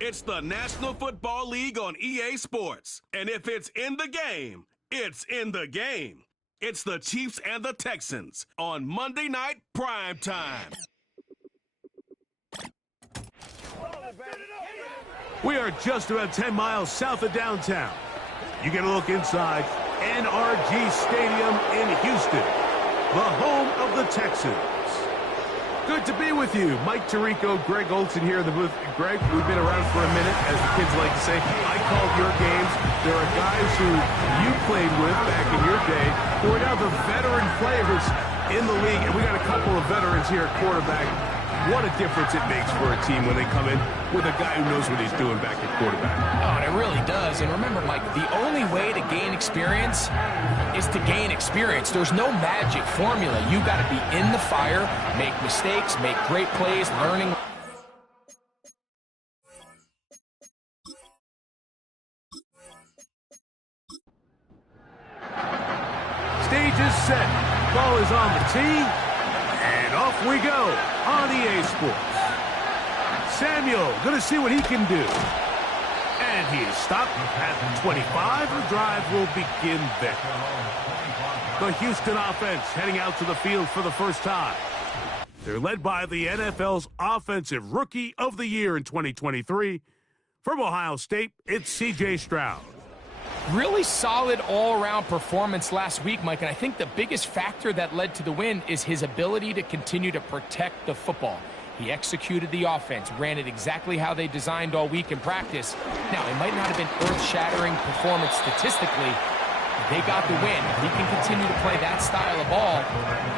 It's the National Football League on EA Sports. And if it's in the game, it's in the game. It's the Chiefs and the Texans on Monday Night Prime Time. We are just about 10 miles south of downtown. You get a look inside NRG Stadium in Houston, the home of the Texans. Good to be with you. Mike Tirico, Greg Olson here in the booth. Greg, we've been around for a minute, as the kids like to say. I called your games. There are guys who you played with back in your day who are now the veteran players in the league, and we got a couple of veterans here at quarterback. What a difference it makes for a team when they come in with a guy who knows what he's doing back at quarterback. Oh, and it really does. And remember, Mike, the only way to gain experience is to gain experience. There's no magic formula. You got to be in the fire, make mistakes, make great plays, learning. Stage is set. Ball is on the tee. And off we go on EA Sports. Samuel going to see what he can do. And he is stopped at 25. The drive will begin there. The Houston offense heading out to the field for the first time. They're led by the NFL's Offensive Rookie of the Year in 2023. From Ohio State, it's C.J. Stroud. Really solid all-around performance last week, Mike, and I think the biggest factor that led to the win is his ability to continue to protect the football. He executed the offense, ran it exactly how they designed all week in practice. Now, it might not have been earth-shattering performance statistically. They got the win. If he can continue to play that style of ball,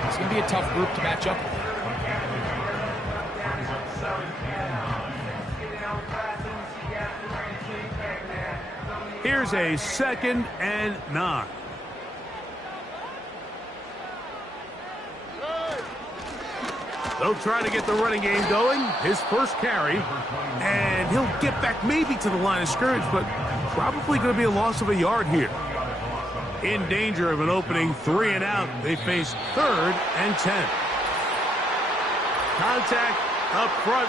it's going to be a tough group to match up with. Here's a 2nd and 9. They'll try to get the running game going. His first carry. And he'll get back maybe to the line of scrimmage, but probably going to be a loss of a yard here. In danger of an opening 3 and out. They face 3rd and 10. Contact up front.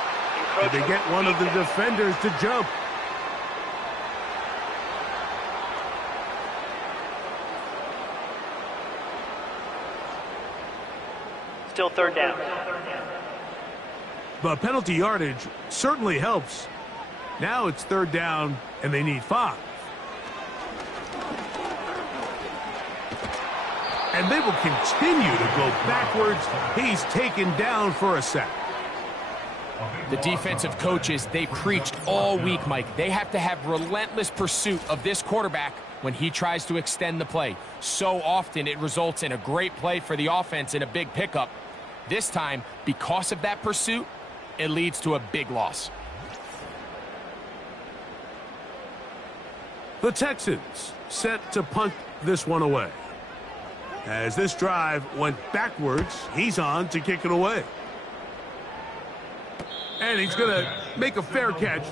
Did they get one of the defenders to jump? Still 3rd down. The penalty yardage certainly helps. Now it's 3rd down, and they need 5. And they will continue to go backwards. He's taken down for a sack. The defensive coaches, they preached all week, Mike. They have to have relentless pursuit of this quarterback when he tries to extend the play. So often it results in a great play for the offense and a big pickup. This time, because of that pursuit, it leads to a big loss. The Texans set to punt this one away. As this drive went backwards, he's on to kick it away. And he's going to make a fair catch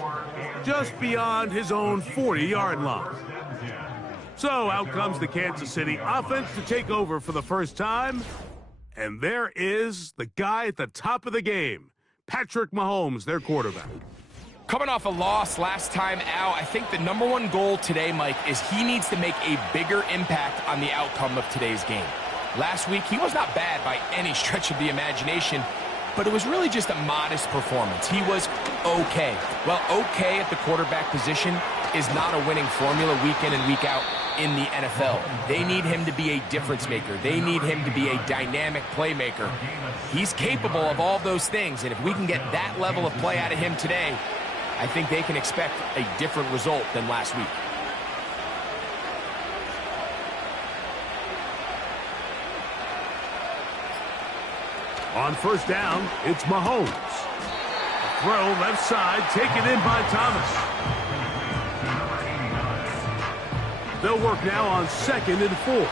just beyond his own 40-yard line. So out comes the Kansas City offense to take over for the first time. And there is the guy at the top of the game, Patrick Mahomes, their quarterback. Coming off a loss last time out, I think the #1 goal today, Mike, is he needs to make a bigger impact on the outcome of today's game. Last week, he was not bad by any stretch of the imagination, but it was really just a modest performance. He was okay. Well, okay at the quarterback position is not a winning formula week in and week out in the NFL. They need him to be a difference maker. They need him to be a dynamic playmaker. He's capable of all those things, and if we can get that level of play out of him today, I think they can expect a different result than last week. On first down, it's Mahomes. A throw left side, taken in by Thomas. They'll work now on 2nd and 4.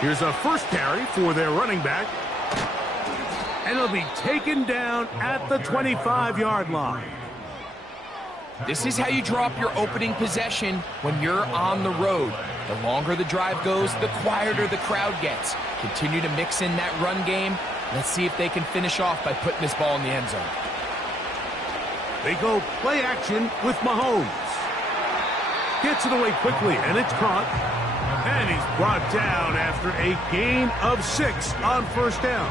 Here's a first carry for their running back. And it'll be taken down at the 25-yard line. This is how you draw up your opening possession when you're on the road. The longer the drive goes, the quieter the crowd gets. Continue to mix in that run game, Let's see if they can finish off by putting this ball in the end zone. They go play action with Mahomes. Gets it away quickly, and it's caught. And he's brought down after a gain of 6 on first down.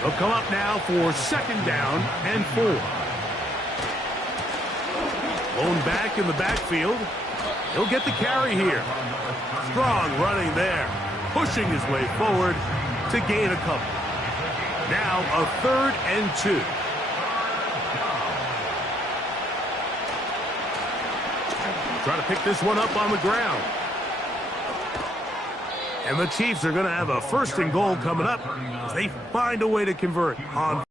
They'll come up now for second down and 4. Blown back in the backfield. He'll get the carry here. Strong running there. Pushing his way forward to gain a couple. Now a 3rd and 2. Try to pick this one up on the ground. And the Chiefs are going to have a 1st and goal coming up as they find a way to convert on.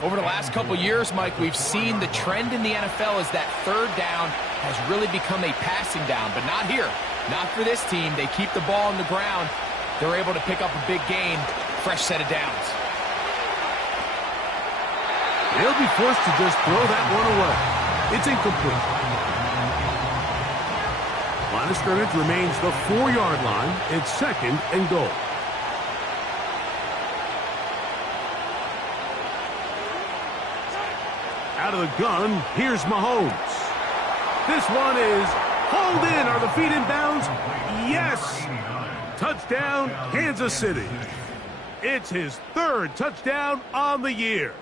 Over the last couple years, Mike, we've seen the trend in the NFL is that 3rd down has really become a passing down, but not here. Not for this team. They keep the ball on the ground. They're able to pick up a big gain. Fresh set of downs. They'll be forced to just throw that one away. It's incomplete. Line of scrimmage remains the 4-yard line. It's 2nd and goal. Out of the gun, here's Mahomes. This one is hauled in. Are the feet in bounds? Yes! Touchdown, Kansas City. It's his 3rd touchdown on the year.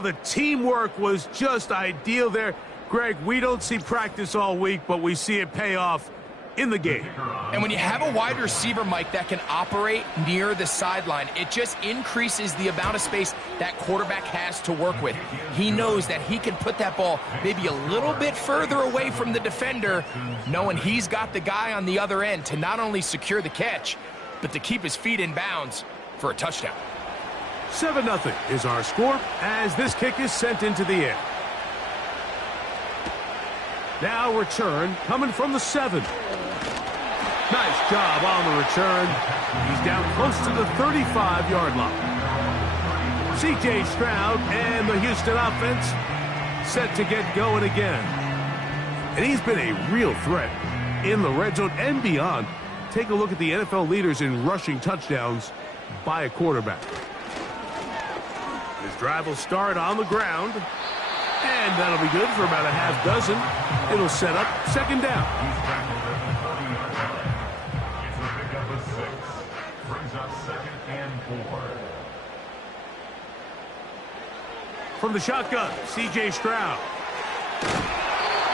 The teamwork was just ideal there. Greg, we don't see practice all week, but we see it pay off in the game. And when you have a wide receiver, Mike, that can operate near the sideline, it just increases the amount of space that quarterback has to work with. He knows that he can put that ball maybe a little bit further away from the defender, knowing he's got the guy on the other end to not only secure the catch, but to keep his feet in bounds for a touchdown. 7-0 is our score as this kick is sent into the air. Now return coming from the 7. Nice job on the return. He's down close to the 35-yard line. C.J. Stroud and the Houston offense set to get going again. And he's been a real threat in the red zone and beyond. Take a look at the NFL leaders in rushing touchdowns by a quarterback. His drive will start on the ground. And that'll be good for about a half dozen. It'll set up 2nd down. From the shotgun, C.J. Stroud.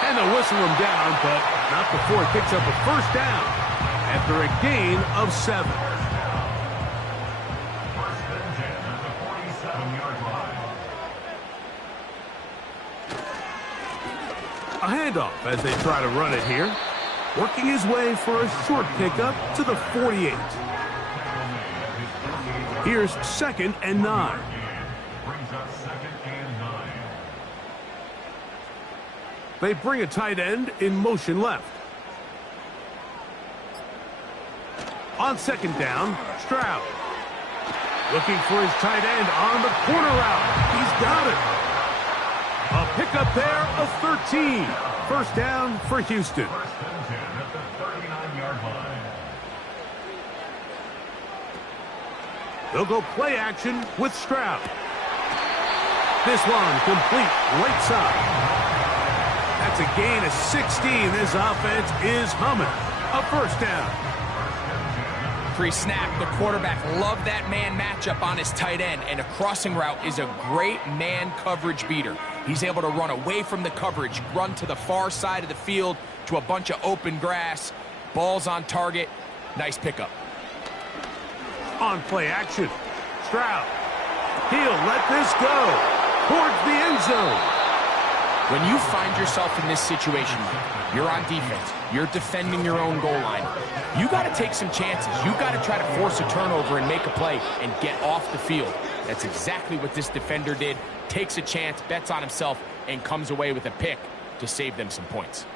And they'll whistle him down, but not before he picks up a 1st down after a gain of 7. A handoff as they try to run it here. Working his way for a short pickup to the 48. Here's 2nd and 9. They bring a tight end in motion left. On 2nd down, Stroud. Looking for his tight end on the corner route. He's got it. A pickup there of 13. 1st down for Houston. They'll go play action with Stroud. This one complete right side. That's a gain of 16. This offense is humming. A 1st down. Pre-snap, the quarterback loved that man matchup on his tight end, and a crossing route is a great man coverage beater. He's able to run away from the coverage, run to the far side of the field to a bunch of open grass. Ball's on target. Nice pickup. On play action, Stroud. He'll let this go towards the end zone. When you find yourself in this situation, you're on defense, you're defending your own goal line, you got to take some chances. You got to try to force a turnover and make a play and get off the field. That's exactly what this defender did. Takes a chance, bets on himself, and comes away with a pick to save them some points.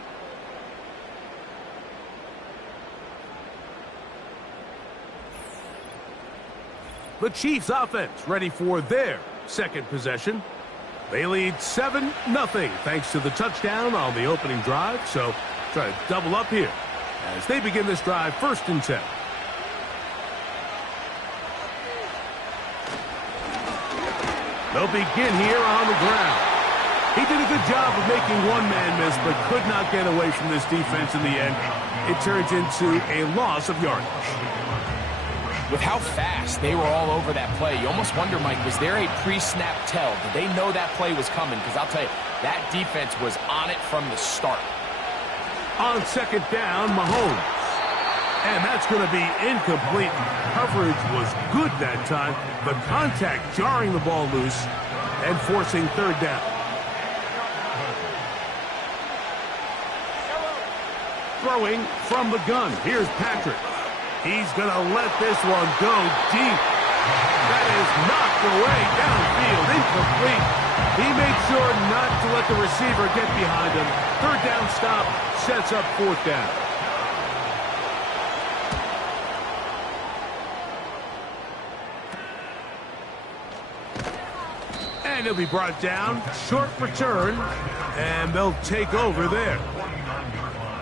The Chiefs offense ready for their 2nd possession. They lead 7-0 thanks to the touchdown on the opening drive. So try to double up here as they begin this drive 1st and 10. They'll begin here on the ground. He did a good job of making one man miss, but could not get away from this defense in the end. It turns into a loss of yardage. With how fast they were all over that play, you almost wonder, Mike, was there a pre-snap tell? Did they know that play was coming? Because I'll tell you, that defense was on it from the start. On 2nd down, Mahomes. And that's going to be incomplete. Coverage was good that time. The contact jarring the ball loose and forcing 3rd down. Throwing from the gun. Here's Patrick. He's going to let this one go deep. That is knocked away downfield. Incomplete. He made sure not to let the receiver get behind him. 3rd down stop sets up 4th down. And he'll be brought down. Short return. And they'll take over there.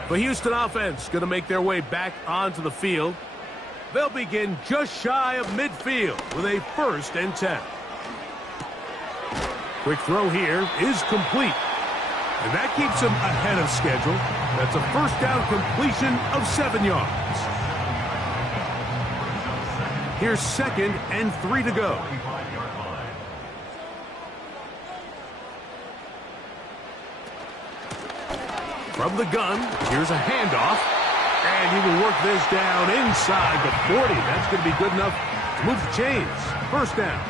The Houston offense going to make their way back onto the field. They'll begin just shy of midfield with a 1st and 10. Quick throw here is complete. And that keeps him ahead of schedule. That's a 1st down completion of 7 yards. Here's 2nd and 3 to go. From the gun, here's a handoff. And he will work this down inside the 40. That's going to be good enough to move the chains. 1st down.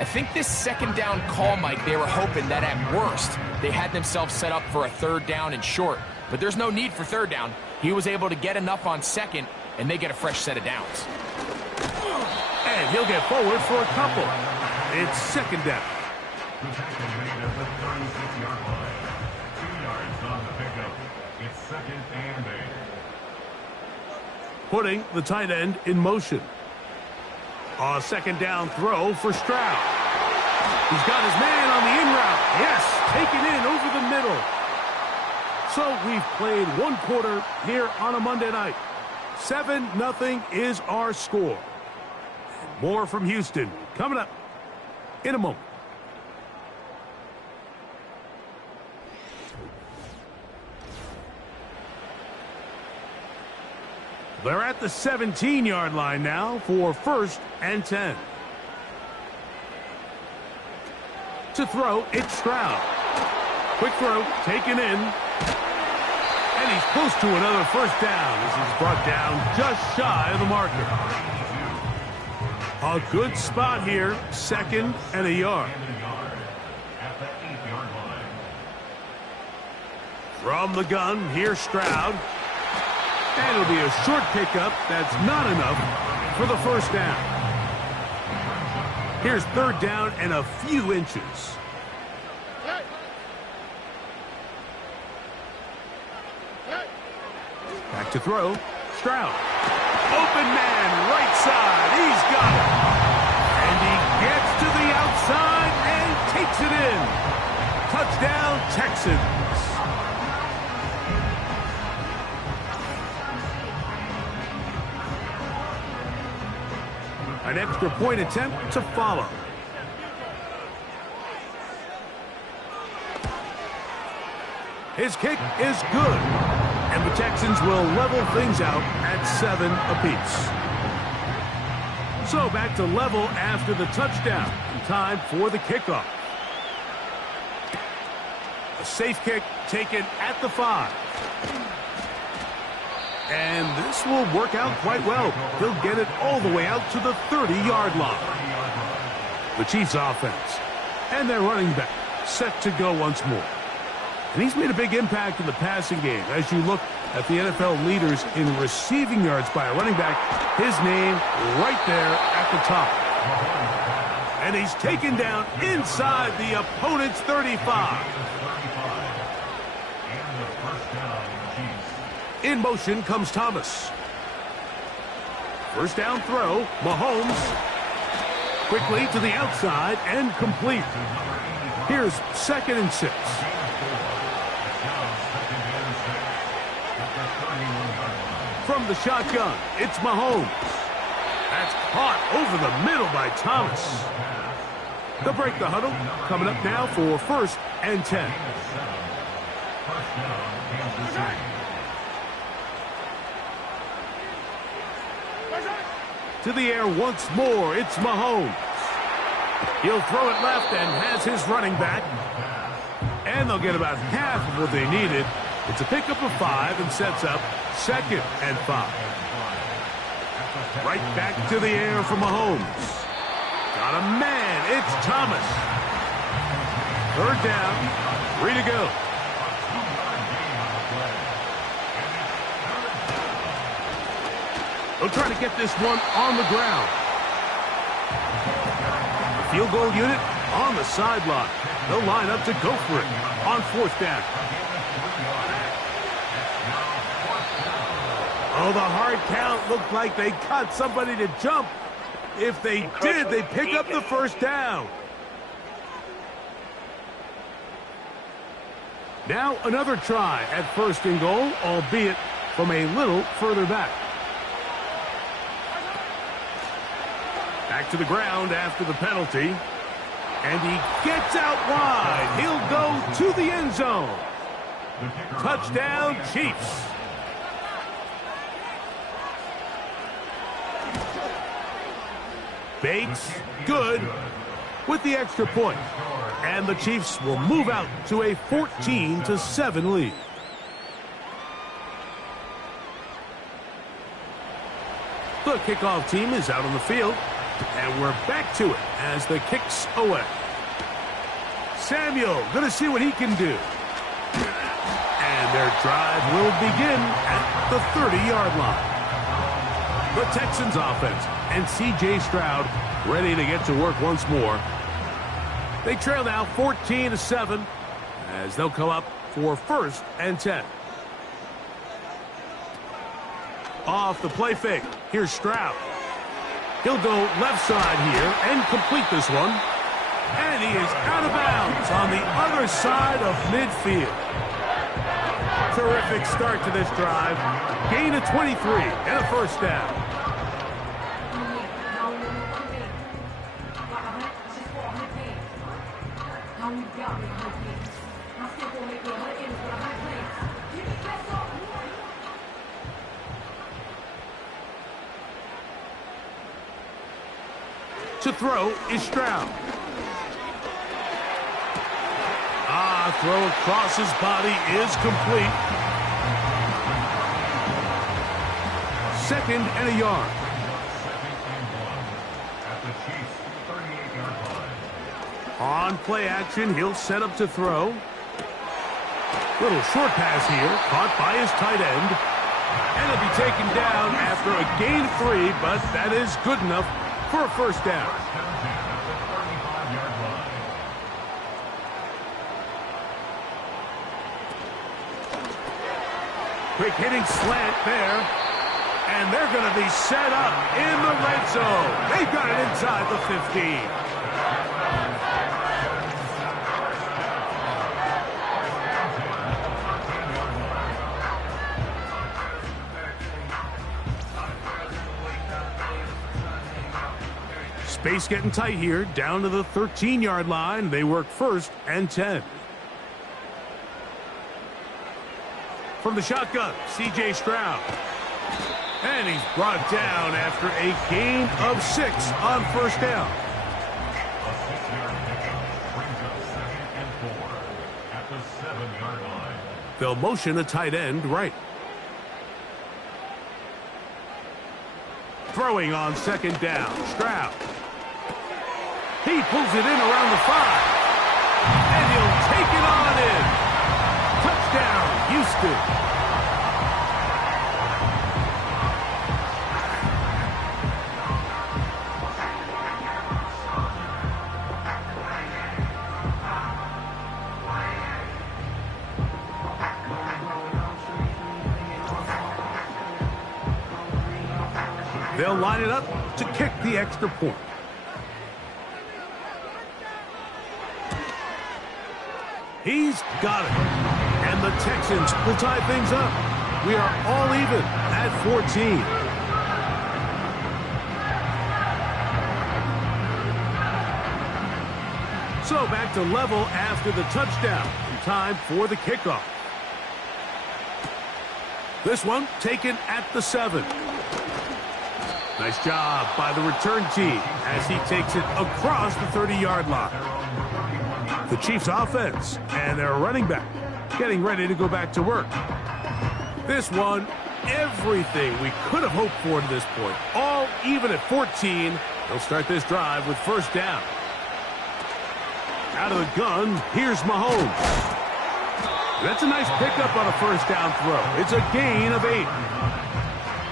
I think this 2nd down call, Mike, they were hoping that at worst they had themselves set up for a 3rd down and short. But there's no need for 3rd down. He was able to get enough on 2nd, and they get a fresh set of downs. And he'll get forward for a couple. It's 2nd down. Putting the tight end in motion. A 2nd down throw for Stroud. He's got his man on the in route. Yes, taken in over the middle. So we've played 1 quarter here on a Monday night. 7-0 is our score. And more from Houston coming up in a moment. They're at the 17-yard line now for 1st and 10. To throw, it's Stroud. Quick throw, taken in. And he's close to another 1st down. This is brought down just shy of the marker. A good spot here, 2nd and a yard. From the gun, here's Stroud. And it'll be a short pickup that's not enough for the 1st down. Here's 3rd down and a few inches. Back to throw. Stroud. Open man, right side. He's got it. And he gets to the outside and takes it in. Touchdown, Texans. An extra point attempt to follow. His kick is good. And the Texans will level things out at 7 apiece. So back to level after the touchdown. Time for the kickoff. A safe kick taken at the 5. And this will work out quite well. He'll get it all the way out to the 30-yard line. The Chiefs offense and their running back set to go once more. And he's made a big impact in the passing game. As you look at the NFL leaders in receiving yards by a running back, his name right there at the top. And he's taken down inside the opponent's 35. In motion comes Thomas. 1st down throw, Mahomes. Quickly to the outside and complete. Here's 2nd and 6. From the shotgun, it's Mahomes. That's caught over the middle by Thomas. They'll break the huddle. Coming up now for 1st and 10. To the air once more, it's Mahomes. He'll throw it left and has his running back. And they'll get about half of what they needed. It's a pickup of 5 and sets up 2nd and 5. Right back to the air for Mahomes. Got a man. It's Thomas. 3rd down. 3 to go. They'll try to get this one on the ground. The field goal unit on the sideline. They'll line up to go for it on 4th down. Oh, the hard count looked like they cut somebody to jump. If they did, they pick up the 1st down. Now another try at 1st and goal, albeit from a little further back. Back to the ground after the penalty. And he gets out wide. He'll go to the end zone. Touchdown, Chiefs. Bates, good, with the extra point. And the Chiefs will move out to a 14-7 lead. The kickoff team is out on the field. And we're back to it as the kick's away. Samuel going to see what he can do. And their drive will begin at the 30-yard line. The Texans offense and C.J. Stroud ready to get to work once more. They trail now 14-7 as they'll come up for 1st and 10. Off the play fake. Here's Stroud. He'll go left side here and complete this one. And he is out of bounds on the other side of midfield. Terrific start to this drive. Gain of 23 and a 1st down. To throw is Stroud. Throw across his body is complete. 2nd and a yard. On play action, he'll set up to throw. Little short pass here, caught by his tight end. And it'll be taken down after a gain of 3, but that is good enough for a 1st down. Quick hitting slant there. And they're going to be set up in the red zone. They've got it inside the 15. Space getting tight here, down to the 13-yard line. They work 1st and 10. From the shotgun, C.J. Stroud. And he's brought down after a gain of 6 on 1st down. They'll motion a tight end right. Throwing on 2nd down, Stroud. He pulls it in around the 5. And he'll take it on in. Touchdown, Houston. They'll line it up to kick the extra point. He's got it. And the Texans will tie things up. We are all even at 14. So back to level after the touchdown. Time for the kickoff. This one taken at the 7. Nice job by the return team as he takes it across the 30-yard line. The Chiefs offense and their running back getting ready to go back to work. This one, everything we could have hoped for to this point. All even at 14. They'll start this drive with first down. Out of the gun, here's Mahomes. That's a nice pickup on a first down throw. It's a gain of 8.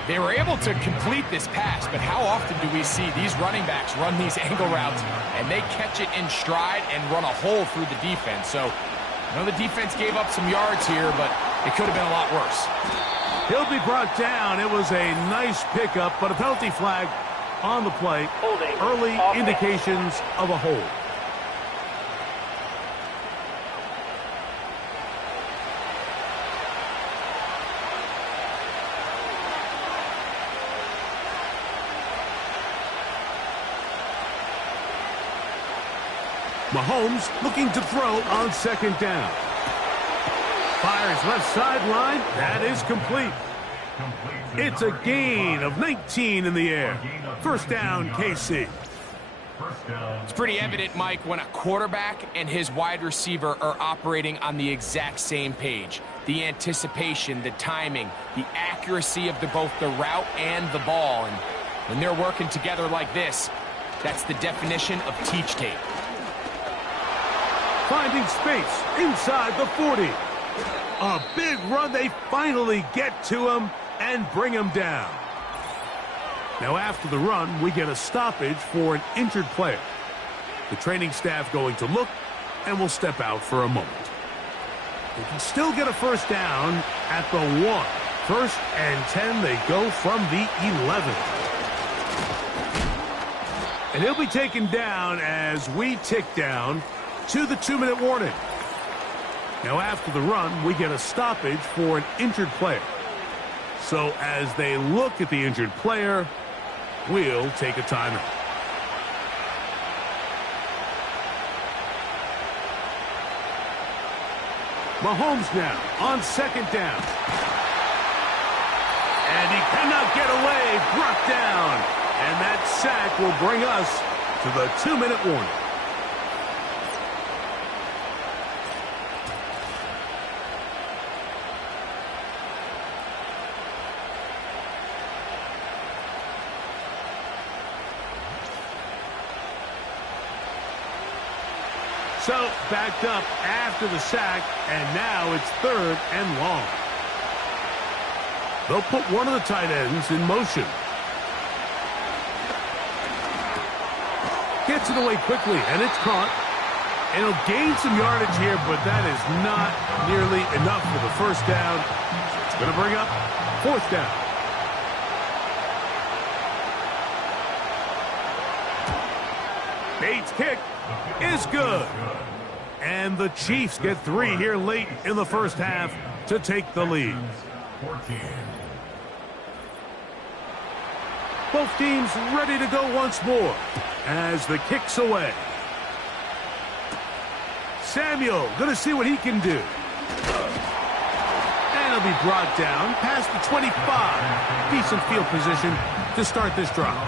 They were able to complete this pass, but how often do we see these running backs run these angle routes and they catch it in stride and run a hole through the defense? So, I know the defense gave up some yards here, but it could have been a lot worse. He'll be brought down. It was a nice pickup, but a penalty flag on the play. Holding. Early Offense. indications of a hold. Mahomes looking to throw on second down. Fires left sideline. That is complete. It's a gain of 19 in the air. First down, KC. It's pretty evident, Mike, when a quarterback and his wide receiver are operating on the exact same page. The anticipation, the timing, the accuracy of both the route and the ball. And when they're working together like this, that's the definition of teach tape. Finding space inside the 40. A big run. They finally get to him and bring him down. Now after the run, we get a stoppage for an injured player. The training staff going to look and will step out for a moment. They can still get a first down at the 1. First and 10, they go from the 11. And he'll be taken down as we tick down to the 2-minute warning. Now after the run, we get a stoppage for an injured player. So as they look at the injured player, we'll take a timeout. Mahomes now on second down. And he cannot get away, brought down. And that sack will bring us to the 2-minute warning. So, backed up after the sack, and now it's 3rd and long. They'll put one of the tight ends in motion. Gets it away quickly, and it's caught. And he'll gain some yardage here, but that is not nearly enough for the first down. It's going to bring up 4th down. Bates' kick is good. And the Chiefs get 3 here late in the first half to take the lead. Both teams ready to go once more as the kick's away. Samuel going to see what he can do. And he'll be brought down past the 25. Decent field position to start this drive.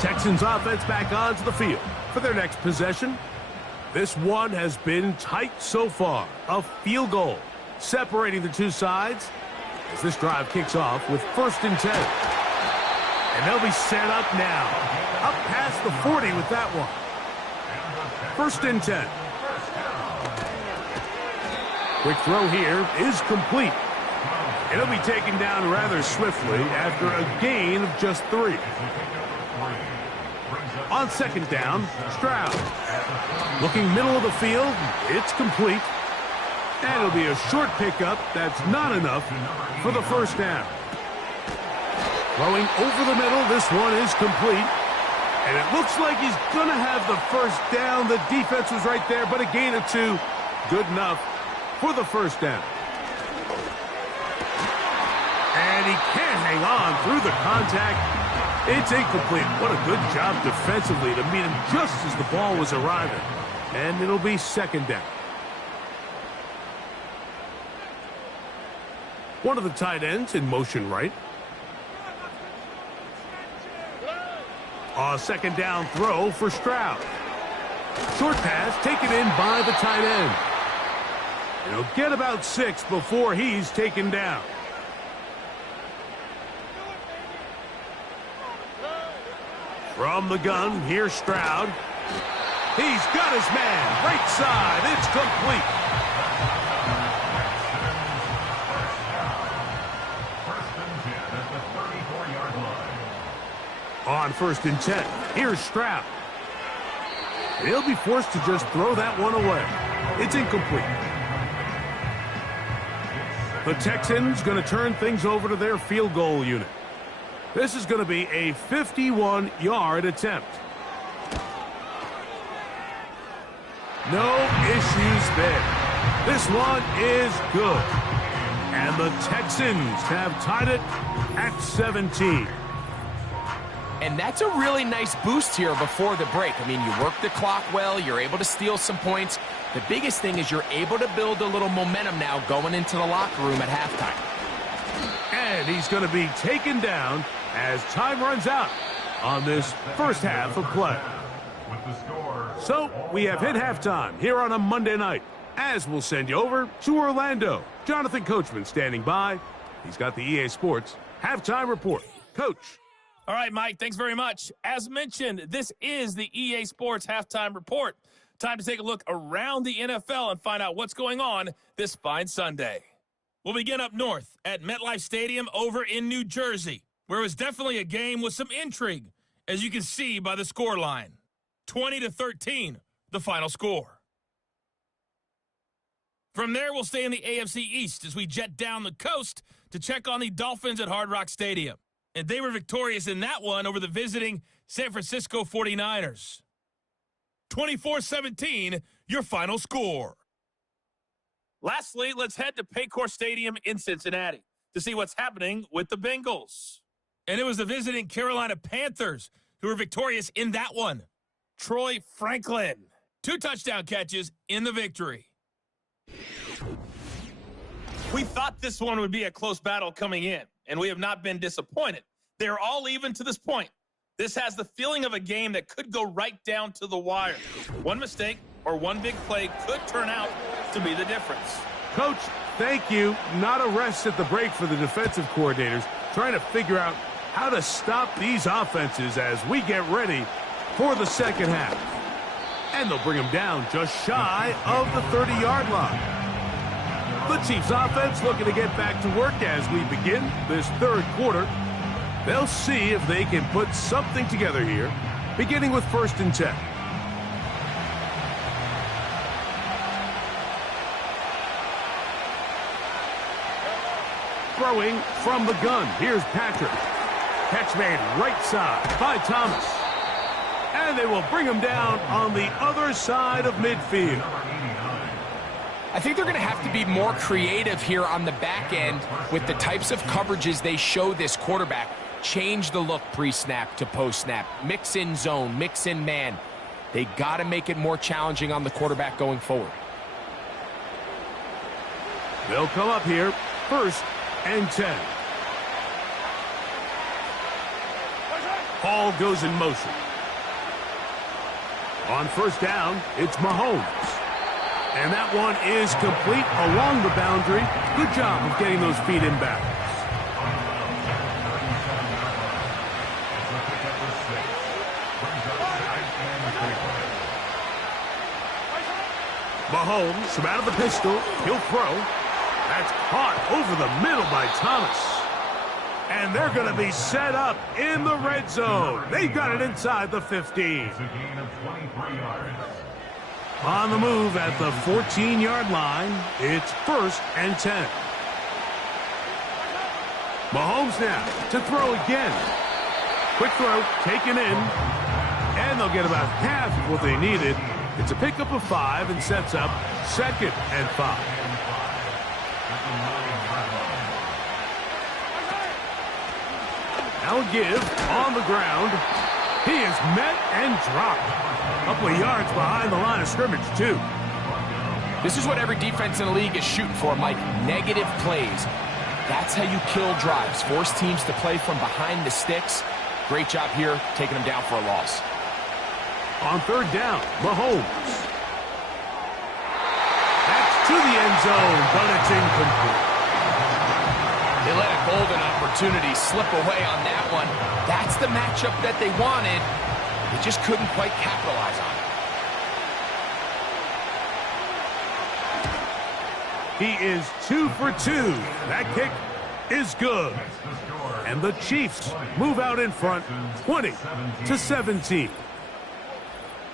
Texans offense back onto the field for their next possession. This one has been tight so far. A field goal separating the two sides as this drive kicks off with 1st and 10. And they'll be set up now. Up past the 40 with that one. 1st and 10. Quick throw here is complete. It'll be taken down rather swiftly after a gain of just 3. On second down, Stroud. Looking middle of the field, it's complete. And it'll be a short pickup that's not enough for the first down. Throwing over the middle, this one is complete. And it looks like he's going to have the first down. The defense was right there, but a gain of 2. Good enough for the first down. he can't hang on through the contact. It's incomplete. What a good job defensively to meet him just as the ball was arriving. And it'll be second down. One of the tight ends in motion right. A second down throw for Stroud. Short pass taken in by the tight end. And he'll get about 6 before he's taken down. From the gun, here's Stroud. He's got his man. Right side. It's complete. On 1st and 10, here's Stroud. He'll be forced to just throw that one away. It's incomplete. The Texans going to turn things over to their field goal unit. This is going to be a 51-yard attempt. No issues there. This one is good. And the Texans have tied it at 17. And that's a really nice boost here before the break. I mean, you work the clock well. You're able to steal some points. The biggest thing is you're able to build a little momentum now going into the locker room at halftime. And he's going to be taken down as time runs out on this first half of play. So we have hit halftime here on a Monday night, as we'll send you over to Orlando. Jonathan Coachman standing by. He's got the EA Sports halftime report. Coach. All right, Mike, thanks very much. As mentioned, this is the EA Sports halftime report. Time to take a look around the NFL and find out what's going on this fine Sunday. We'll begin up north at MetLife Stadium over in New Jersey, where it was definitely a game with some intrigue, as you can see by the score line. 20-13, the final score. From there, we'll stay in the AFC East as we jet down the coast to check on the Dolphins at Hard Rock Stadium. And they were victorious in that one over the visiting San Francisco 49ers. 24-17, your final score. Lastly, let's head to Paycor Stadium in Cincinnati to see what's happening with the Bengals. And it was the visiting Carolina Panthers who were victorious in that one. Troy Franklin, 2 touchdown catches in the victory. We thought this one would be a close battle coming in, and we have not been disappointed. They're all even to this point. This has the feeling of a game that could go right down to the wire. One mistake or one big play could turn out to be the difference. Coach, thank you. Not a rest at the break for the defensive coordinators, trying to figure out how to stop these offenses as we get ready for the second half. And they'll bring them down just shy of the 30-yard line. The Chiefs offense looking to get back to work as we begin this third quarter. They'll see if they can put something together here, beginning with 1st and 10. Throwing from the gun, here's Patrick. Catch made right side by Thomas. And they will bring him down on the other side of midfield. I think they're going to have to be more creative here on the back end with the types of coverages they show this quarterback. Change the look pre-snap to post-snap. Mix in zone, mix in man. They got to make it more challenging on the quarterback going forward. They'll come up here, 1st and 10. Hall goes in motion. On 1st down, it's Mahomes. And that one is complete along the boundary. Good job of getting those feet in bounds. Mahomes from out of the pistol. He'll throw. That's caught over the middle by Thomas. And they're going to be set up in the red zone. They've got it inside the 15. On the move at the 14-yard line, it's 1st and 10. Mahomes now to throw again. Quick throw, taken in. And they'll get about half of what they needed. It's a pickup of 5 and sets up 2nd and 5. Now a give on the ground. He is met and dropped. A couple of yards behind the line of scrimmage, too. This is what every defense in the league is shooting for, Mike. Negative plays. That's how you kill drives. Force teams to play from behind the sticks. Great job here, taking them down for a loss. On third down, Mahomes. That's to the end zone, but it's incomplete. They let a golden opportunity slip away on that one. That's the matchup that they wanted. They just couldn't quite capitalize on it. He is 2 for 2. That kick is good. And the Chiefs move out in front, 20-17.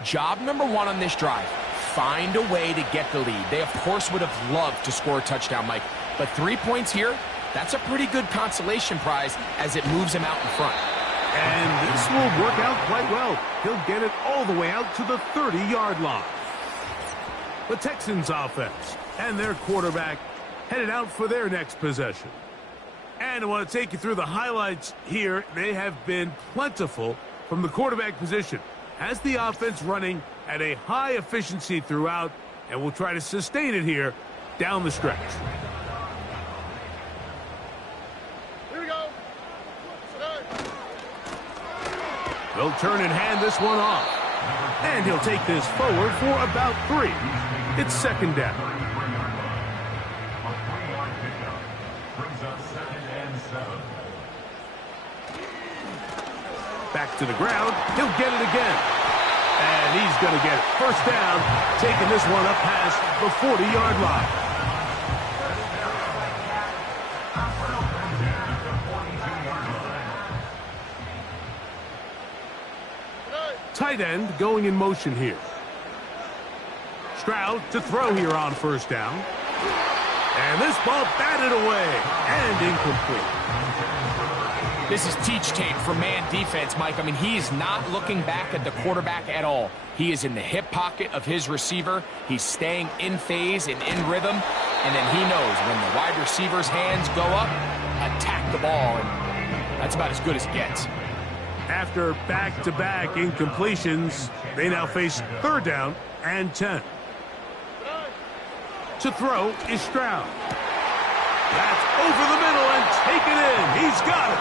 Job number one on this drive, find a way to get the lead. They, of course, would have loved to score a touchdown, Mike. But 3 points here, that's a pretty good consolation prize as it moves him out in front. And this will work out quite well. He'll get it all the way out to the 30-yard line. The Texans offense and their quarterback headed out for their next possession. And I want to take you through the highlights here. They have been plentiful from the quarterback position. Has the offense running at a high efficiency throughout, and we'll try to sustain it here down the stretch. Here we go. They'll turn and hand this one off. And he'll take this forward for about 3. It's second down. Back to the ground. He'll get it again. And he's going to get it. First down, taking this one up past the 40-yard line. Tight end going in motion here. Stroud to throw here on first down. And this ball batted away and incomplete. This is teach tape for man defense, Mike. I mean, he is not looking back at the quarterback at all. He is in the hip pocket of his receiver. He's staying in phase and in rhythm. And then he knows when the wide receiver's hands go up, attack the ball. And that's about as good as it gets. After back-to-back incompletions, they now face third down and 10. To throw is Stroud. That's over the middle and taken in. He's got it.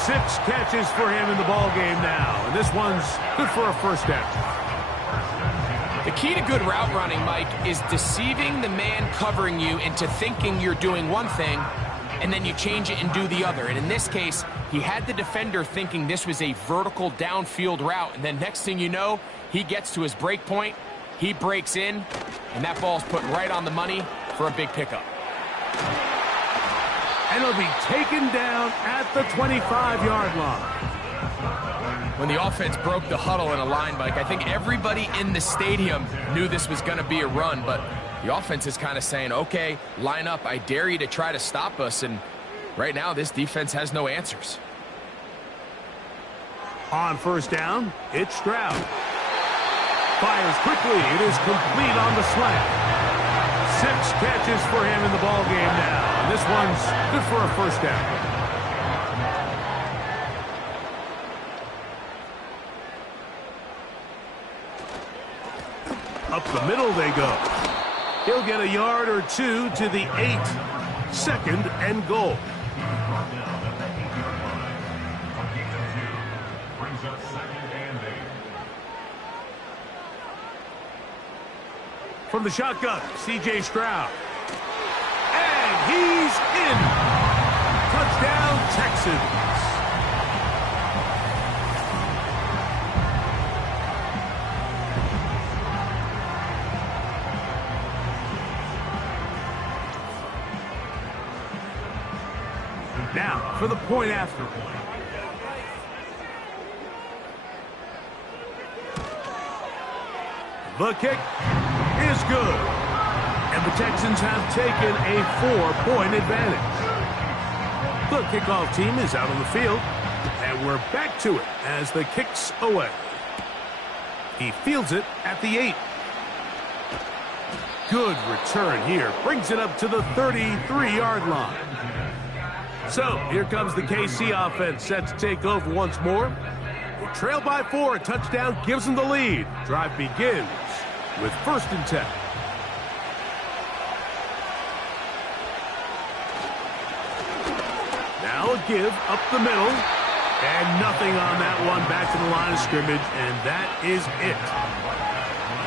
6 catches for him in the ball game now, and this one's good for a first down. The key to good route running, Mike, is deceiving the man covering you into thinking you're doing one thing, and then you change it and do the other. And in this case, he had the defender thinking this was a vertical downfield route, and then next thing you know, he gets to his break point, he breaks in, and that ball's put right on the money for a big pickup. And he'll be taken down at the 25-yard line. When the offense broke the huddle in a line, Mike, I think everybody in the stadium knew this was going to be a run, but the offense is kind of saying, okay, line up, I dare you to try to stop us, and right now this defense has no answers. On first down, it's Stroud. Fires quickly. It is complete on the slant. 6 catches for him in the ball game now. And this one's good for a first down. Up the middle they go. He'll get a yard or 2 to the 8. Second and goal. From the shotgun, C.J. Stroud. And he's in. Touchdown, Texans. Now, for the point after. The kick is good. And the Texans have taken a 4-point advantage. The kickoff team is out on the field. And we're back to it as the kick's away. He fields it at the 8. Good return here. Brings it up to the 33-yard line. So, here comes the KC offense, set to take over once more. They trail by 4, a touchdown gives them the lead. Drive begins with 1st and 10. Now a give up the middle, and nothing on that one, back to the line of scrimmage, and that is it.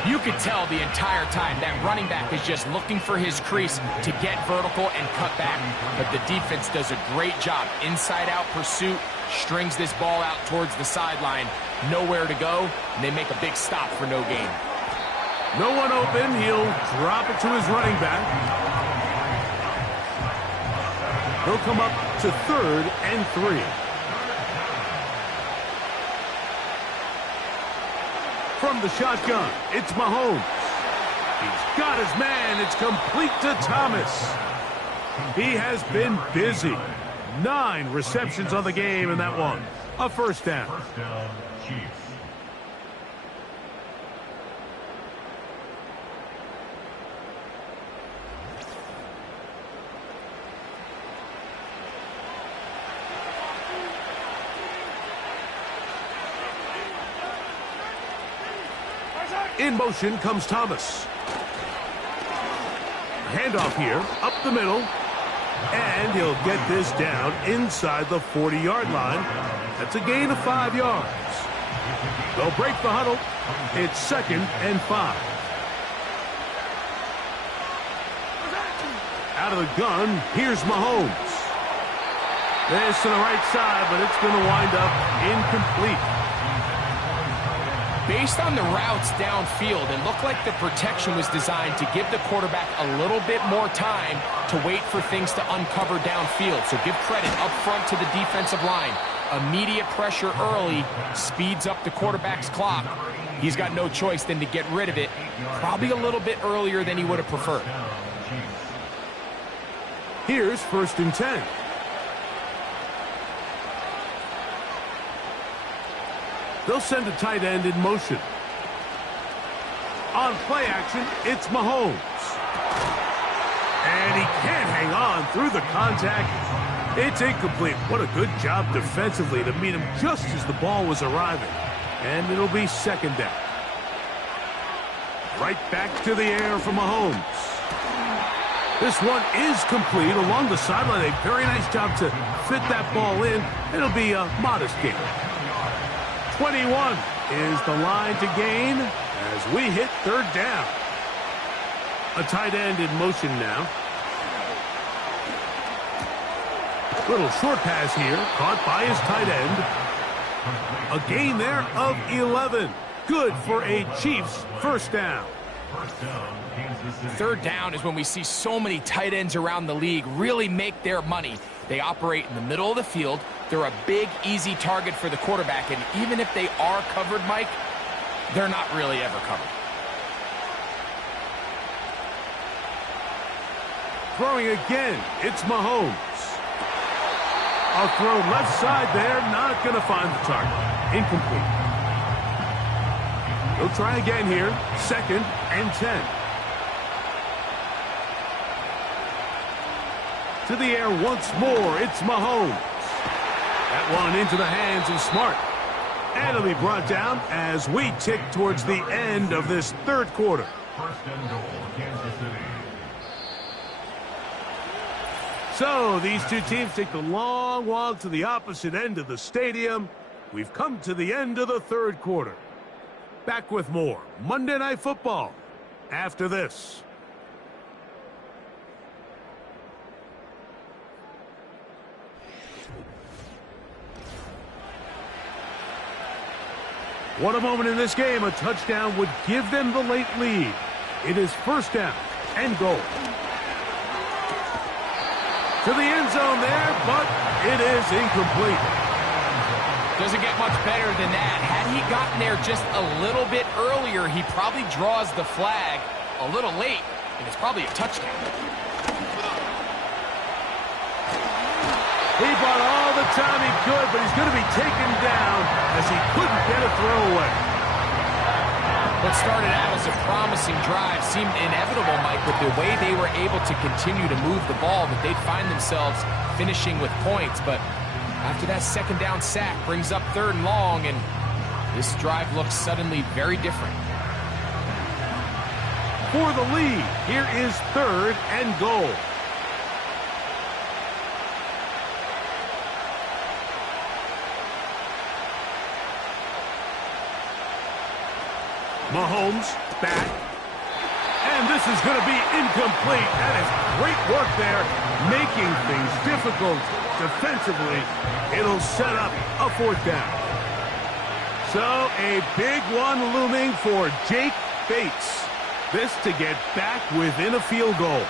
You could tell the entire time that running back is just looking for his crease to get vertical and cut back. But the defense does a great job. Inside-out pursuit, strings this ball out towards the sideline. Nowhere to go, and they make a big stop for no gain. No one open. He'll drop it to his running back. He'll come up to 3rd and 3. From the shotgun, it's Mahomes. He's got his man. It's complete to Thomas. He has been busy. 9 receptions on the game in that one. A 1st down. First down, Chiefs. In motion comes Thomas. Handoff here, up the middle, and he'll get this down inside the 40-yard line. That's a gain of 5 yards. They'll break the huddle. It's 2nd and 5. Out of the gun, here's Mahomes. This to the right side, but it's going to wind up incomplete. Based on the routes downfield, it looked like the protection was designed to give the quarterback a little bit more time to wait for things to uncover downfield. So give credit up front to the defensive line. Immediate pressure early speeds up the quarterback's clock. He's got no choice than to get rid of it, probably a little bit earlier than he would have preferred. Here's 1st and 10. They'll send a tight end in motion. On play action, it's Mahomes. And he can't hang on through the contact. It's incomplete. What a good job defensively to meet him just as the ball was arriving. And it'll be 2nd down. Right back to the air for Mahomes. This one is complete along the sideline. A very nice job to fit that ball in. It'll be a modest gain. 21 is the line to gain as we hit 3rd down. A tight end in motion now. Little short pass here, caught by his tight end. A gain there of 11. Good for a Chiefs 1st down. 3rd down is when we see so many tight ends around the league really make their money. They operate in the middle of the field. They're a big, easy target for the quarterback. And even if they are covered, Mike, they're not really ever covered. Throwing again, it's Mahomes. A throw left side there, not going to find the target. Incomplete. He'll try again here, 2nd and 10. To the air once more, it's Mahomes. That one into the hands of Smart. And it'll be brought down as we tick towards the end of this 3rd quarter. 1st and goal, Kansas City. So these two teams take the long walk to the opposite end of the stadium. We've come to the end of the 3rd quarter. Back with more Monday Night Football after this. What a moment in this game. A touchdown would give them the late lead. It is 1st down and goal. To the end zone there, but it is incomplete. Doesn't get much better than that. Had he gotten there just a little bit earlier, he probably draws the flag a little late, and it's probably a touchdown. He bought all the time he could, but he's going to be taken down as he couldn't get a throw away. What started out as a promising drive seemed inevitable, Mike, with the way they were able to continue to move the ball, that they'd find themselves finishing with points. But after that second down sack brings up 3rd and long, and this drive looks suddenly very different. For the lead, here is 3rd and goal. Mahomes back. And this is going to be incomplete. That is great work there, making things difficult defensively. It'll set up a 4th down. So a big one looming for Jake Bates. This to get back within a field goal.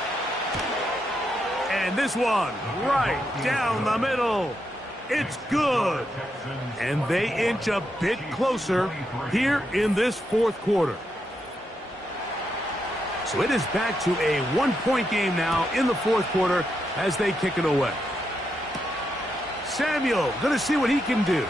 And this one right down the middle. It's good. And they inch a bit closer here in this 4th quarter. So it is back to a 1-point game now in the 4th quarter as they kick it away. Samuel going to see what he can do.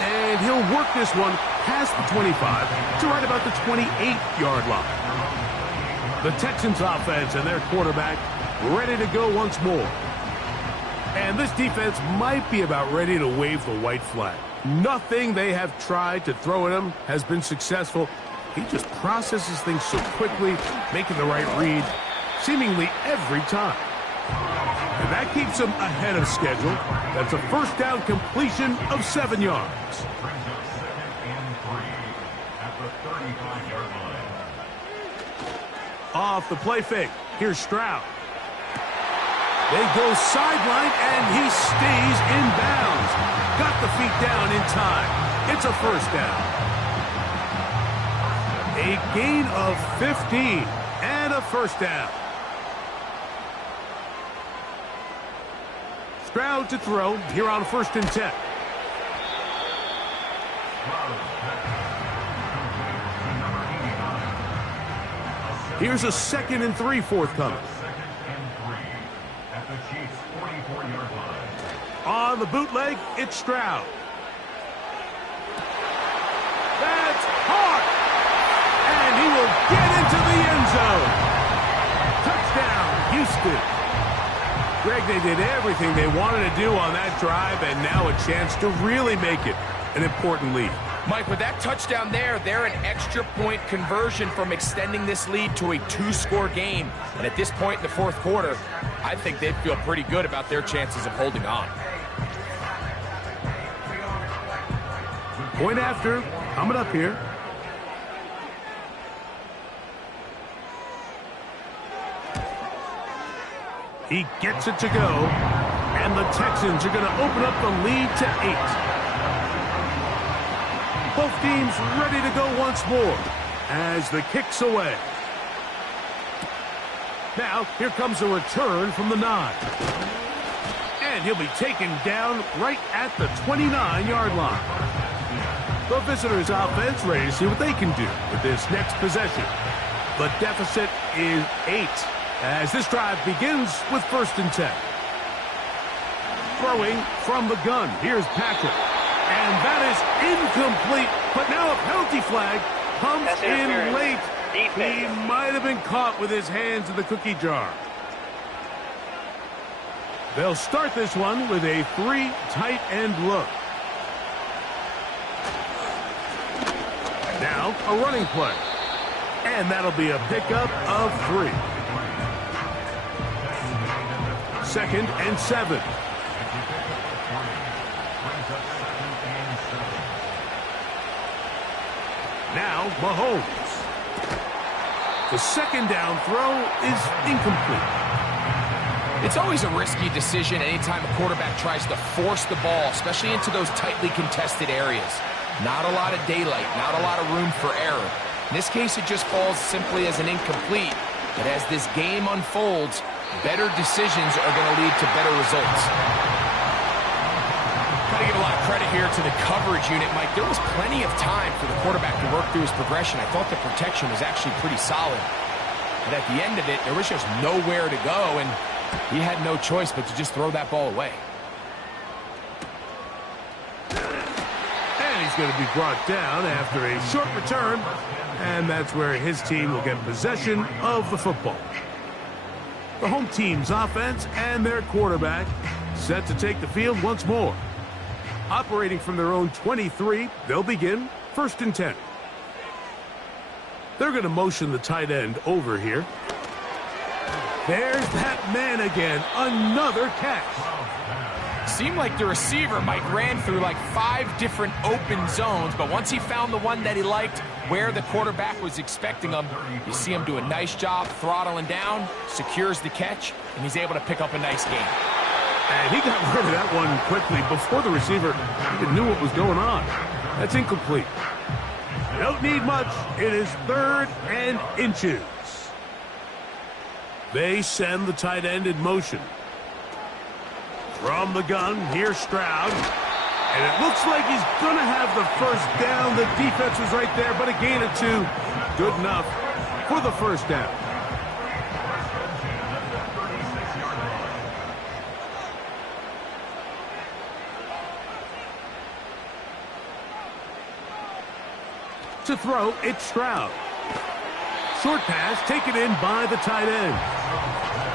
And he'll work this one past the 25 to right about the 28-yard line. The Texans offense and their quarterback ready to go once more. And this defense might be about ready to wave the white flag. Nothing they have tried to throw at him has been successful. He just processes things so quickly, making the right read seemingly every time. And that keeps him ahead of schedule. That's a 1st down completion of 7 yards. Off the play fake. Here's Stroud. They go sideline, and he stays in bounds. Got the feet down in time. It's a 1st down. A gain of 15 and a 1st down. Stroud to throw here on 1st and 10. Here's a 2nd and 3 forthcoming. On the bootleg, it's Stroud. That's hard. And he will get into the end zone. Touchdown, Houston. Greg, they did everything they wanted to do on that drive, and now a chance to really make it an important lead. Mike, with that touchdown there, they're an extra point conversion from extending this lead to a 2-score game. And at this point in the 4th quarter, I think they'd feel pretty good about their chances of holding on. Point after, coming up here. He gets it to go, and the Texans are going to open up the lead to 8. Both teams ready to go once more as the kick's away. Now, here comes a return from the 9. And he'll be taken down right at the 29-yard line. The visitors' offense ready to see what they can do with this next possession. The deficit is 8 as this drive begins with 1st and 10. Throwing from the gun. Here's Patrick. And that is incomplete. But now a penalty flag comes in late. He might have been caught with his hands in the cookie jar. They'll start this one with a 3 tight end look. Now a running play. And that'll be a pickup of 3. 2nd and 7. Now Mahomes. The 2nd down throw is incomplete. It's always a risky decision anytime a quarterback tries to force the ball, especially into those tightly contested areas. Not a lot of daylight, not a lot of room for error. In this case, it just falls simply as an incomplete. But as this game unfolds, better decisions are going to lead to better results. Got to give a lot of credit here to the coverage unit, Mike. There was plenty of time for the quarterback to work through his progression. I thought the protection was actually pretty solid. But at the end of it, there was just nowhere to go, and he had no choice but to just throw that ball away. And he's going to be brought down after a short return, and that's where his team will get possession of the football. The home team's offense and their quarterback set to take the field once more. Operating from their own 23, they'll begin 1st and 10. They're going to motion the tight end over here. There's that man again, another catch. Seemed like the receiver, Mike, ran through like 5 different open zones, but once he found the one that he liked, where the quarterback was expecting him, you see him do a nice job throttling down, secures the catch, and he's able to pick up a nice gain. And he got rid of that one quickly before the receiver even knew what was going on. That's incomplete. You don't need much. It is 3rd and inches. They send the tight end in motion. From the gun, here's Stroud. And it looks like he's going to have the first down. The defense was right there, but a gain of 2. Good enough for the first down. To throw, it's Stroud. Short pass taken in by the tight end.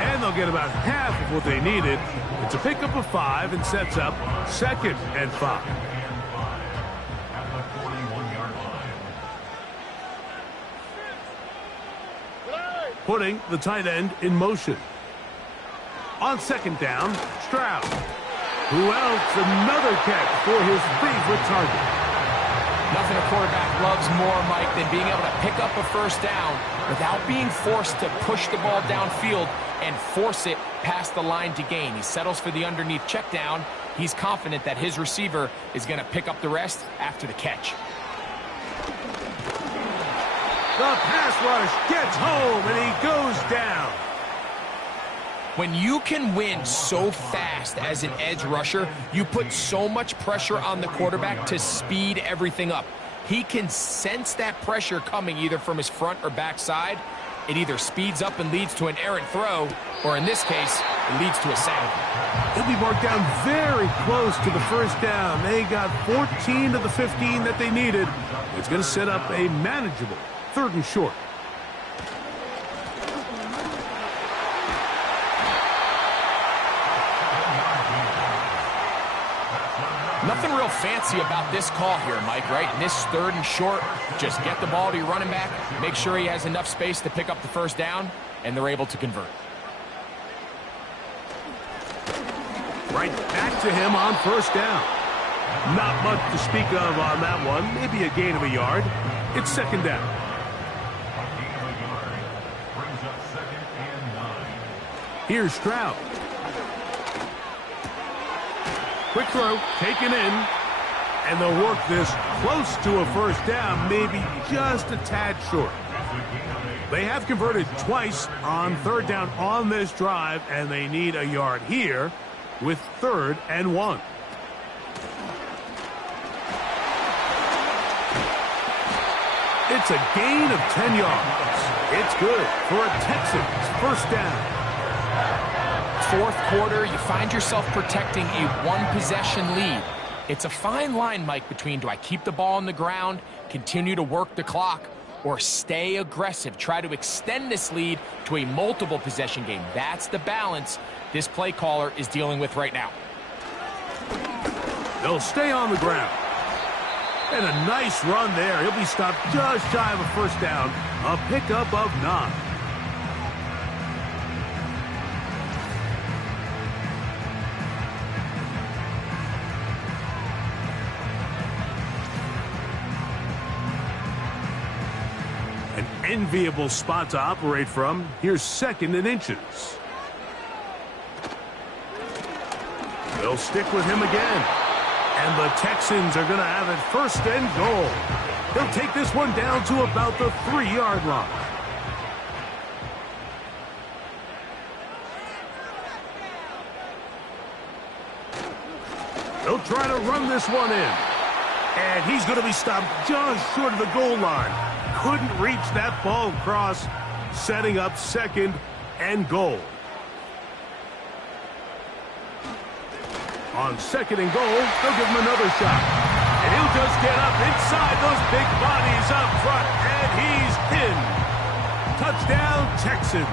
And they'll get about half of what they needed. It's a pickup of 5 and sets up 2nd and 5. Putting the tight end in motion. On 2nd down, Stroud. Who else? Another catch for his favorite target. Nothing a quarterback loves more, Mike, than being able to pick up a first down without being forced to push the ball downfield and force it past the line to gain. He settles for the underneath check down. He's confident that his receiver is going to pick up the rest after the catch. The pass rush gets home, and he goes down. When you can win so fast as an edge rusher, you put so much pressure on the quarterback to speed everything up. He can sense that pressure coming either from his front or back side. It either speeds up and leads to an errant throw, or in this case, it leads to a sack. He'll be marked down very close to the first down. They got 14 of the 15 that they needed. It's going to set up a manageable 3rd and short. Nothing real fancy about this call here, Mike, right? In this 3rd and short, just get the ball to your running back, make sure he has enough space to pick up the first down, and they're able to convert. Right back to him on 1st down. Not much to speak of on that one. Maybe a gain of a yard. It's 2nd down. Here's Stroud. Quick throw, taken in, and they'll work this close to a first down, maybe just a tad short. They have converted twice on 3rd down on this drive, and they need a yard here with 3rd and 1. It's a gain of 10 yards. It's good for a Texans first down. 4th quarter, you find yourself protecting a 1-possession lead. It's a fine line, Mike, between do I keep the ball on the ground, continue to work the clock, or stay aggressive, try to extend this lead to a multiple possession game. That's the balance this play caller is dealing with right now. They'll stay on the ground. And a nice run there. He'll be stopped just shy of a first down. A pickup of 9. An enviable spot to operate from. Here's 2nd and inches. They'll stick with him again. And the Texans are going to have it 1st and goal. They'll take this one down to about the 3-yard line. They'll try to run this one in. And he's going to be stopped just short of the goal line. Couldn't reach that ball across, setting up 2nd and goal. On 2nd and goal, they'll give him another shot. And he'll He'll just get up inside those big bodies up front, and he's in. Touchdown, Texans.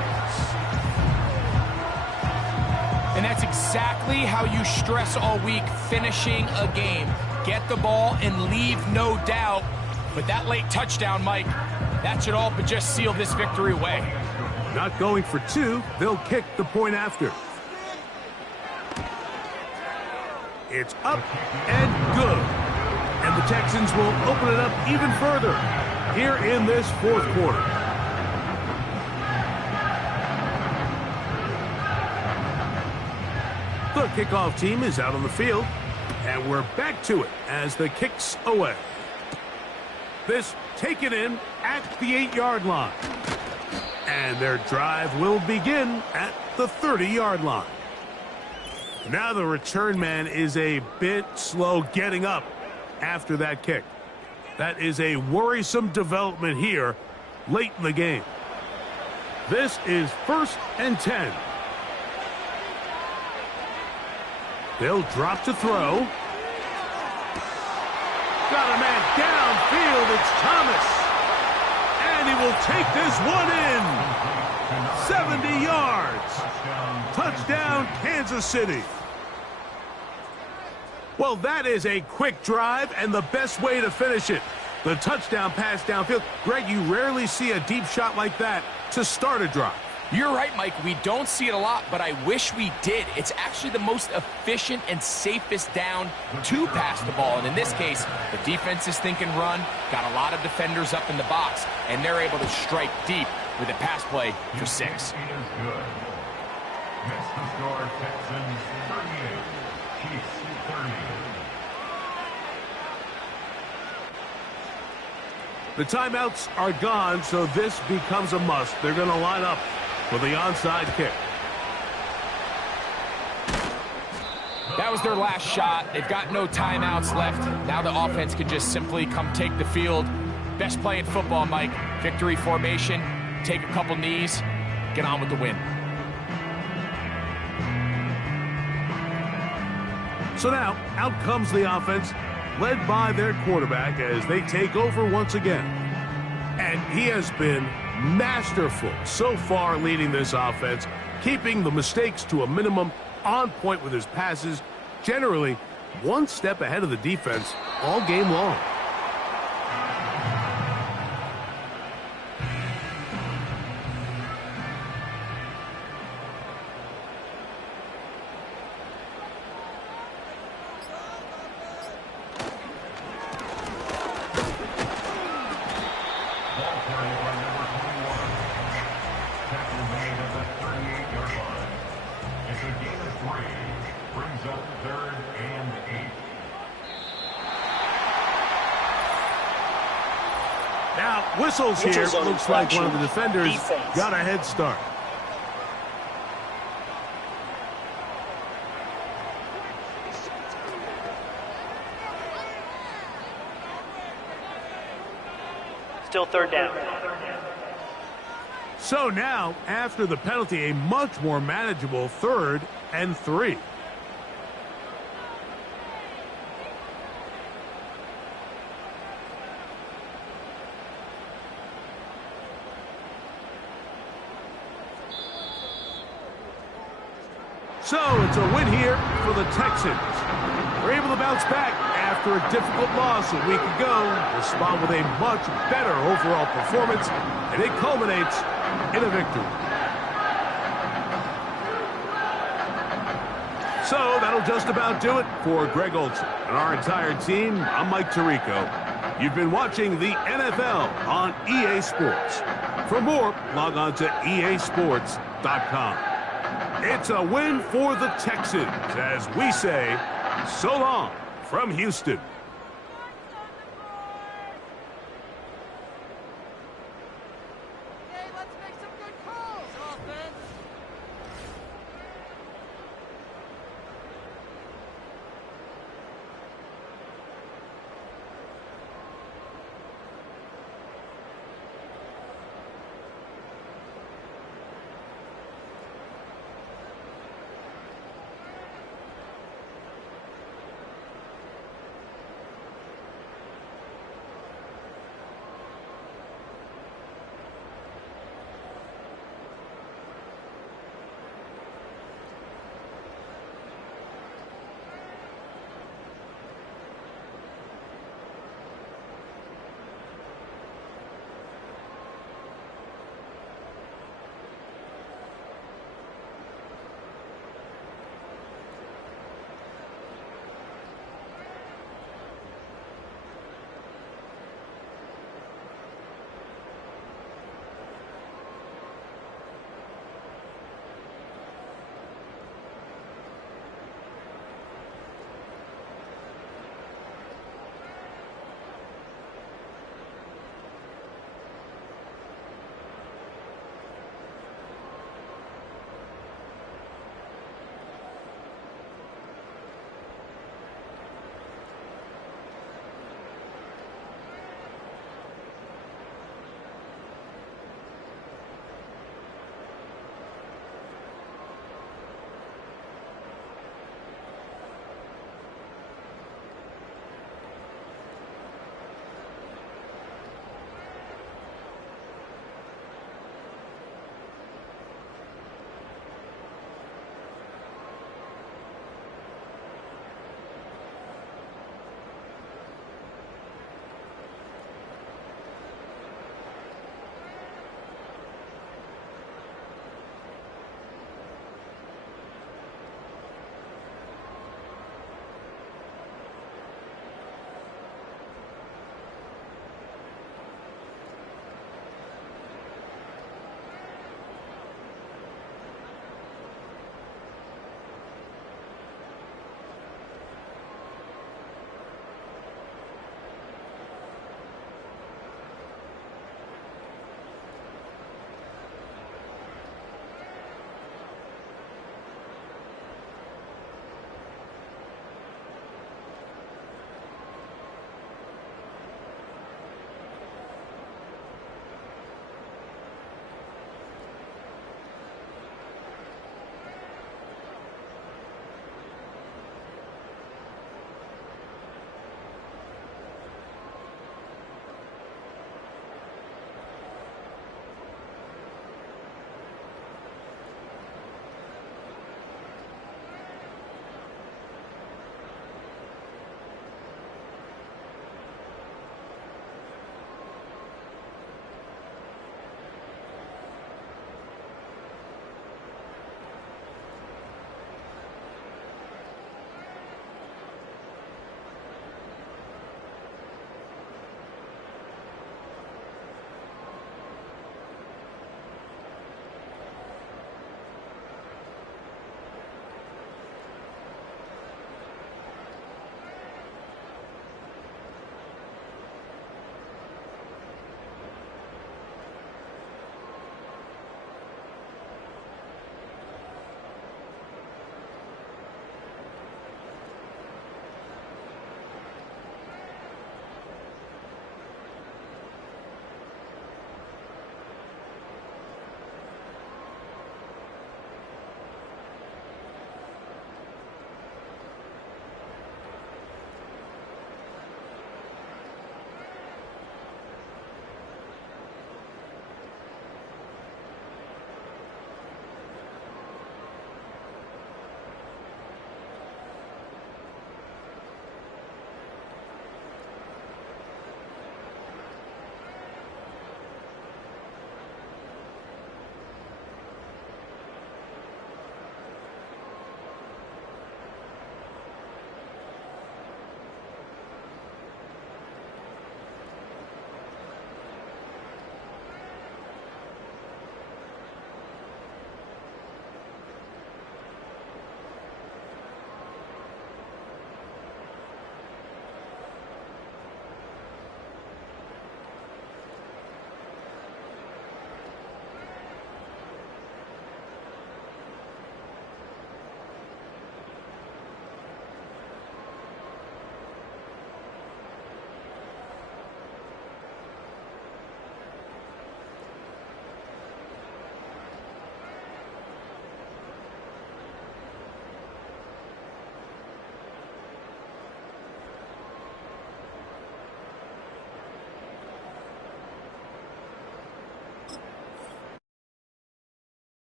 And that's exactly how you stress all week, finishing a game. Get the ball and leave no doubt. But that late touchdown, Mike, that should all but just seal this victory away. Not going for two, they'll kick the point after. It's up and good. And the Texans will open it up even further here in this fourth quarter. The kickoff team is out on the field, and we're back to it as the kick's away. This taken in at the 8-yard line. And their drive will begin at the 30-yard line. Now the return man is a bit slow getting up after that kick. That is a worrisome development here late in the game. This is 1st and 10. They'll drop to throw. Got a man downfield. It's Thomas. And he will take this one in. 70 yards. Touchdown, Kansas City. Well, that is a quick drive and the best way to finish it. The touchdown pass downfield. Greg, you rarely see a deep shot like that to start a drive. You're right, Mike. We don't see it a lot, but I wish we did. It's actually the most efficient and safest down to pass the ball. And in this case, the defense is thinking run, got a lot of defenders up in the box, and they're able to strike deep with a pass play for 6. Next to score, Texans 38, Chiefs 30. The timeouts are gone, so this becomes a must. They're going to line up for the onside kick. That was their last shot. They've got no timeouts left. Now the offense can just simply come take the field. Best play in football, Mike. Victory formation, take a couple knees, get on with the win. So now, out comes the offense, led by their quarterback as they take over once again. And he has been masterful so far leading this offense, keeping the mistakes to a minimum, on point with his passes, generally one step ahead of the defense all game long. Now, whistles here. Looks like one of the defenders got a head start. Still 3rd down. So now, after the penalty, a much more manageable 3rd and 3. So it's a win here for the Texans. They're able to bounce back after a difficult loss a week ago, respond with a much better overall performance, and it culminates in a victory. So that'll just about do it for Greg Olsen and our entire team. I'm Mike Tirico. You've been watching the NFL on EA Sports. For more, log on to easports.com. It's a win for the Texans as we say so long from Houston.